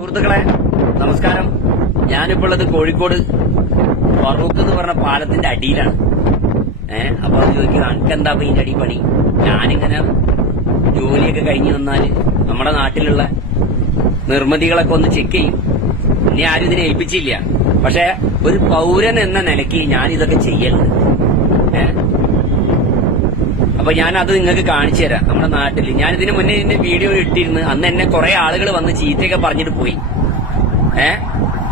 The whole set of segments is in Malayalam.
സുഹൃത്തുക്കളെ നമസ്കാരം. ഞാനിപ്പോൾ ഉള്ളത് കോഴിക്കോട് ഫറൂഖ് എന്ന് പറഞ്ഞ പാലത്തിന്റെ അടിയിലാണ്. അപ്പൊ അത് ചോദിക്കുക, അനക്കെന്താ ഇതിന്റെ അടി പണി? ഞാനിങ്ങനെ ജോലിയൊക്കെ കഴിഞ്ഞു വന്നാല് നമ്മുടെ നാട്ടിലുള്ള നിർമ്മിതികളൊക്കെ ഒന്ന് ചെക്ക് ചെയ്യും. ഇനി ആരും ഇതിനെ ഏൽപ്പിച്ചില്ല. പക്ഷെ ഒരു പൗരൻ എന്ന നിലയ്ക്ക് ഞാൻ ഇതൊക്കെ ചെയ്യലുണ്ട്. അപ്പൊ ഞാനത് നിങ്ങൾക്ക് കാണിച്ചു തരാം. നമ്മുടെ നാട്ടിൽ ഞാൻ ഇതിന് മുന്നേ ഇതിന്റെ വീഡിയോ ഇട്ടിരുന്നു. അന്ന് എന്നെ കുറെ ആളുകൾ വന്ന് ചീത്തയൊക്കെ പറഞ്ഞിട്ട് പോയി.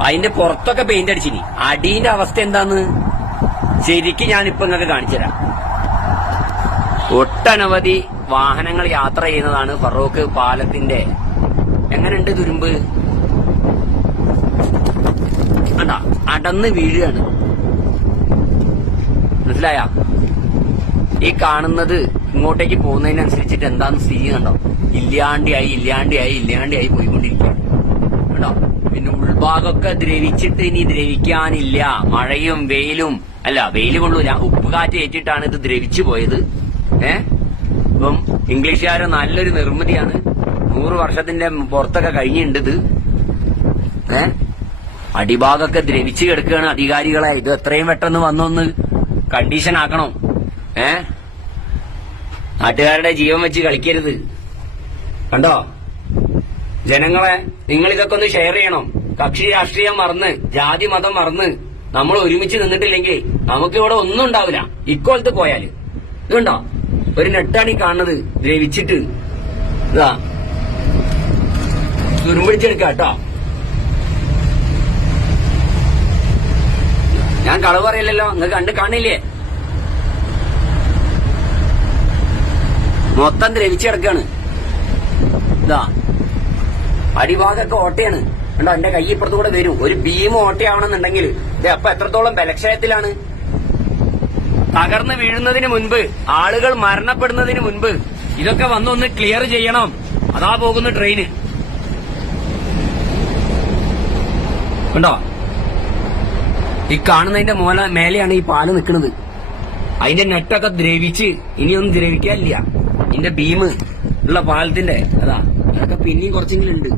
അതിന്റെ പുറത്തൊക്കെ പെയിന്റ് അടിച്ചിനി. അടീന്റെ അവസ്ഥ എന്താന്ന് ശരിക്കും ഞാനിപ്പോ നിങ്ങൾക്ക് കാണിച്ചു തരാം. ഒട്ടനവധി വാഹനങ്ങൾ യാത്ര ചെയ്യുന്നതാണ് ഫറൂഖ് പാലത്തിന്റെ. എങ്ങനെയുണ്ട് തുരുമ്പ്? അതാ അടന്ന് വീഴുകയാണ്. മനസ്സിലായ? ഈ കാണുന്നത് ഇങ്ങോട്ടേക്ക് പോകുന്നതിനനുസരിച്ചിട്ട് എന്താന്ന് സ്ഥിതി കണ്ടോ? ഇല്ലാണ്ടിയായി പോയിക്കൊണ്ടിരിക്കുക കേട്ടോ. പിന്നെ ഉൾഭാഗമൊക്കെ ദ്രവിച്ചിട്ട് ഇനി ദ്രവിക്കാനില്ല. മഴയും വെയിലും അല്ല, വെയില് കൊള്ളൂല, ഉപ്പുകാറ്റ് ഏറ്റിട്ടാണ് ഇത് ദ്രവിച്ചു പോയത്. ഇപ്പം ഇംഗ്ലീഷുകാരെ നല്ലൊരു നിർമ്മിതിയാണ്. 100 വർഷത്തിന്റെ പുറത്തൊക്കെ കഴിഞ്ഞിട്ടുണ്ട് ഇത്. അടിഭാഗമൊക്കെ ദ്രവിച്ചു കിടക്കുകയാണ്. അധികാരികളെ ഇത് എത്രയും പെട്ടെന്ന് വന്നൊന്ന് കണ്ടീഷൻ ആക്കണം. നാട്ടുകാരുടെ ജീവൻ വെച്ച് കളിക്കരുത്. കണ്ടോ ജനങ്ങളെ, നിങ്ങൾ ഇതൊക്കെ ഒന്ന് ഷെയർ ചെയ്യണം. കക്ഷി രാഷ്ട്രീയം മറന്ന്, ജാതി മതം മറന്ന് നമ്മൾ ഒരുമിച്ച് നിന്നിട്ടില്ലെങ്കിൽ നമുക്ക് ഇവിടെ ഒന്നും ഉണ്ടാവില്ല. ഇക്കോലത്ത് പോയാല് ഇതുണ്ടോ, ഒരു നെട്ടാണ് ഈ കാണുന്നത് ദ്രവിച്ചിട്ട്. ഇതാ തുരുമ്പിടിച്ചെടുക്ക കേട്ടോ. ഞാൻ കളവ് പറയില്ലല്ലോ, നിങ്ങൾക്ക് കാണില്ലേ? മൊത്തം ദ്രവിച്ചെടുക്കാണ്. ഇതാ അടിഭാഗമൊക്കെ ഓട്ടയാണ്. കണ്ടോ, എന്റെ കൈ ഇപ്പുറത്തുകൂടെ വരും. ഒരു ബീം ഓട്ടയാവണമെന്നുണ്ടെങ്കിൽ അപ്പൊ എത്രത്തോളം ബലക്ഷയത്തിലാണ്. തകർന്ന് വീഴുന്നതിന് മുൻപ്, ആളുകൾ മരണപ്പെടുന്നതിന് മുൻപ് ഇതൊക്കെ വന്നൊന്ന് ക്ലിയർ ചെയ്യണം. അതാ പോകുന്ന ട്രെയിന്. കണ്ടോ, ഈ കാണുന്നതിന്റെ മേലെയാണ് ഈ പാല് നിൽക്കുന്നത്. അതിന്റെ നെറ്റൊക്കെ ദ്രവിച്ച് ഇനിയൊന്നും ദ്രവിക്കാനില്ല. ഇതിന്റെ ബീം ഉള്ള പാലത്തിന്റെ അതാ അതൊക്കെ പിന്നെയും കുറച്ചെങ്കിലും ഉണ്ട്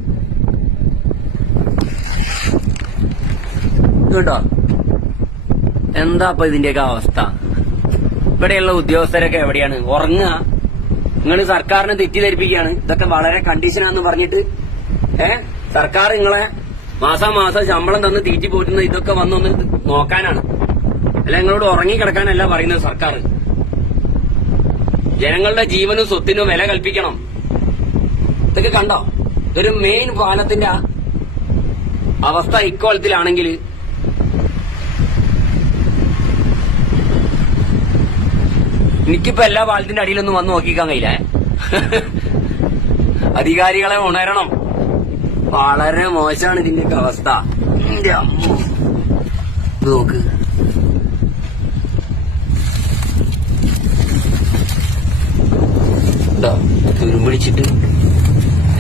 കേട്ടോ. എന്താ ഇപ്പൊ ഇതിന്റെയൊക്കെ അവസ്ഥ? ഇവിടെയുള്ള ഉദ്യോഗസ്ഥരൊക്കെ എവിടെയാണ്? ഉറങ്ങുക? നിങ്ങൾ സർക്കാരിനെ തെറ്റിദ്ധരിപ്പിക്കുകയാണ്. ഇതൊക്കെ വളരെ കണ്ടീഷനാന്ന് പറഞ്ഞിട്ട് സർക്കാർ നിങ്ങളെ മാസം ശമ്പളം തന്ന് തീറ്റി പോറ്റുന്ന ഇതൊക്കെ വന്നൊന്ന് നോക്കാനാണ്. അല്ല, നിങ്ങളോട് ഉറങ്ങിക്കിടക്കാനല്ല പറയുന്നത് സർക്കാർ. ജനങ്ങളുടെ ജീവനും സ്വത്തിനും വില കൽപ്പിക്കണം. ഇതൊക്കെ കണ്ടോ, ഇതൊരു മെയിൻ പാലത്തിന്റെ അവസ്ഥ ഇക്കോലത്തിലാണെങ്കിൽ എനിക്കിപ്പോ എല്ലാ പാലത്തിന്റെ അടിയിലൊന്നും വന്ന് നോക്കിക്കാൻ കഴിയില്ല. അധികാരികളെ ഉണരണം. വളരെ മോശമാണ് ഇതിന്റെയൊക്കെ അവസ്ഥ. എന്റെ അമ്മ, ഇത് നോക്ക്. തുരുമ്പിടിച്ചിട്ട്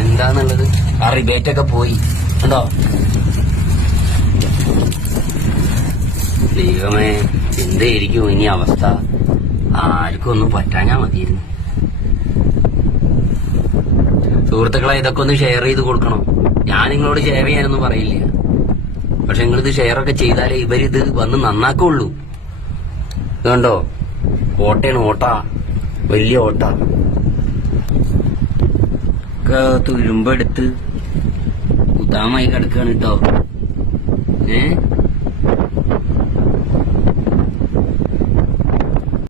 എന്താന്നുള്ളത് ആ റിബേറ്റൊക്കെ പോയി. കണ്ടോ ദൈവമേ, എന്തായിരിക്കും ഇനി അവസ്ഥ? ആർക്കും ഒന്നും പറ്റാഞ്ഞാ മതിയിരുന്നു. സുഹൃത്തുക്കളെ, ഇതൊക്കെ ഒന്ന് ഷെയർ ചെയ്ത് കൊടുക്കണം. ഞാൻ നിങ്ങളോട് ഷെയർ ചെയ്യാനൊന്നും പറയില്ല. പക്ഷെ നിങ്ങളിത് ഷെയറൊക്കെ ചെയ്താലേ ഇവരിത് വന്ന് നന്നാക്കുള്ളൂ. ഇതുണ്ടോ, ഓട്ടയാണ്, ഓട്ട, വലിയ ഓട്ട. തുരുമ്പെടുത്ത് കുത്താമായി കിടക്കാണ് കേട്ടോ.